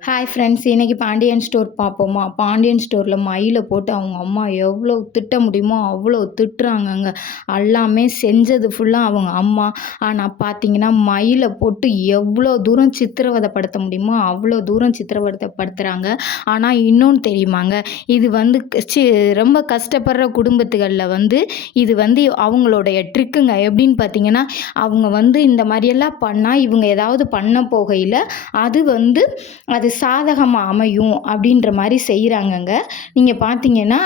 Hi friends, இன்னைக்கு Pandian store பார்ப்போமா? பாண்டியன் ஸ்டோரில் மயிலை போட்டு அவங்க அம்மா எவ்வளோ திட்ட முடியுமோ அவ்வளோ திட்டுறாங்கங்க. எல்லாமே செஞ்சது ஃபுல்லாக அவங்க அம்மா. ஆனால் பார்த்தீங்கன்னா மயிலை போட்டு எவ்வளோ தூரம் சித்திரவதைப்படுத்த முடியுமோ அவ்வளோ தூரம் சித்திரவதைப்படுத்துகிறாங்க. ஆனால் இன்னொன்று தெரியுமாங்க, இது வந்து ரொம்ப கஷ்டப்படுற குடும்பத்துகளில் வந்து இது வந்து அவங்களுடைய ட்ரிக்குங்க. எப்படின்னு பார்த்தீங்கன்னா, அவங்க வந்து இந்த மாதிரியெல்லாம் பண்ணால் இவங்க ஏதாவது பண்ண போகையில் அது சாதகமாக அமையும் அப்படின்ற மாதிரி செய்கிறாங்கங்க. நீங்கள் பார்த்தீங்கன்னா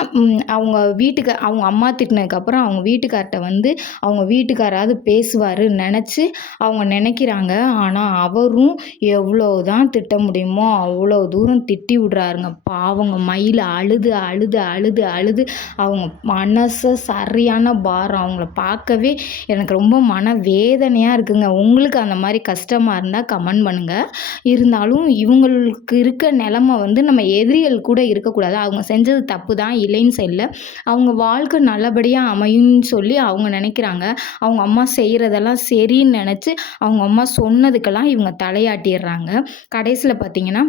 அவங்க அம்மா திட்டினதுக்கப்புறம் அவங்க வீட்டுக்கார்ட்ட வந்து அவங்க வீட்டுக்காராவது பேசுவாருன்னு நினச்சி அவங்க நினைக்கிறாங்க. ஆனால் அவரும் எவ்வளோ தான் திட்ட முடியுமோ அவ்வளோ தூரம் திட்டி விடுறாருங்க. பாவங்க மயில் அழுது அழுது அழுது அழுது அவங்க மனசு சரியான பாரம். அவங்கள பார்க்கவே எனக்கு ரொம்ப மனவேதனையாக இருக்குங்க. உங்களுக்கு அந்த மாதிரி கஷ்டமாக இருந்தால் கமெண்ட் பண்ணுங்கள். இருந்தாலும் இவங்களுக்கு இருக்க நிலமை வந்து நம்ம எதிரிகள் கூட இருக்கக்கூடாது. அவங்க செஞ்சது தப்பு தான், இல்லைன்னு சொல்லல. அவங்க வாழ்க்கை நல்லபடியாக அமையும்னு சொல்லி அவங்க நினைக்கிறாங்க. அவங்க அம்மா செய்கிறதெல்லாம் சரின்னு நினச்சி அவங்க அம்மா சொன்னதுக்கெல்லாம் இவங்க தலையாட்டிடுறாங்க. கடைசியில் பார்த்தீங்கன்னா,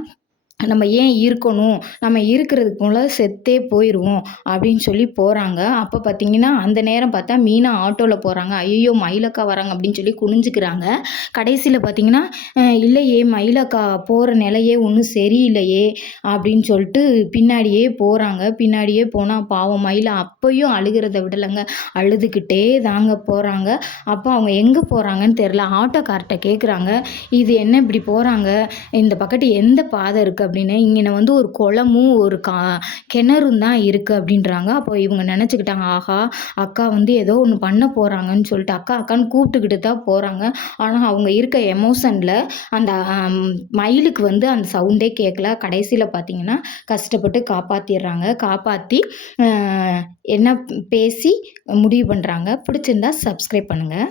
நம்ம ஏன் இருக்கணும், நம்ம இருக்கிறதுக்குள்ள செத்தே போயிடுவோம் அப்படின்னு சொல்லி போகிறாங்க. அப்போ பார்த்தீங்கன்னா அந்த நேரம் பார்த்தா மீனா ஆட்டோவில் போகிறாங்க. ஐயோ மயிலக்கா வராங்க அப்படின்னு சொல்லி குனிஞ்சுக்கிறாங்க. கடைசியில் பார்த்தீங்கன்னா இல்லையே மயிலக்கா போகிற நிலையே ஒன்றும் சரியில்லையே அப்படின்னு சொல்லிட்டு பின்னாடியே போகிறாங்க. பின்னாடியே போனால் பாவம் மயிலை அப்பையும் அழுகிறத விடலைங்க, அழுதுகிட்டே தாங்க போகிறாங்க. அப்போ அவங்க எங்கே போகிறாங்கன்னு தெரில. ஆட்டோக்கார்ட்ட கேட்குறாங்க, இது என்ன இப்படி போகிறாங்க, இந்த பக்கத்து எந்த பாதை இருக்குது அப்படின்னு. இங்கே வந்து ஒரு குளமும் ஒரு கிணறும் தான் இருக்குது அப்படின்றாங்க. அப்போ இவங்க நினச்சிக்கிட்டாங்க, ஆஹா அக்கா வந்து ஏதோ ஒன்று பண்ண போகிறாங்கன்னு சொல்லிட்டு அக்கா அக்கான்னு கூப்பிட்டுக்கிட்டு தான் போகிறாங்க. ஆனால் அவங்க இருக்க எமோஷனில் அந்த மயிலுக்கு வந்து அந்த சவுண்டே கேட்கல. கடைசியில் பார்த்தீங்கன்னா கஷ்டப்பட்டு காப்பாற்றிடுறாங்க. காப்பாற்றி என்ன பேசி முடிவு பண்ணுறாங்க. பிடிச்சிருந்தா சப்ஸ்கிரைப் பண்ணுங்கள்.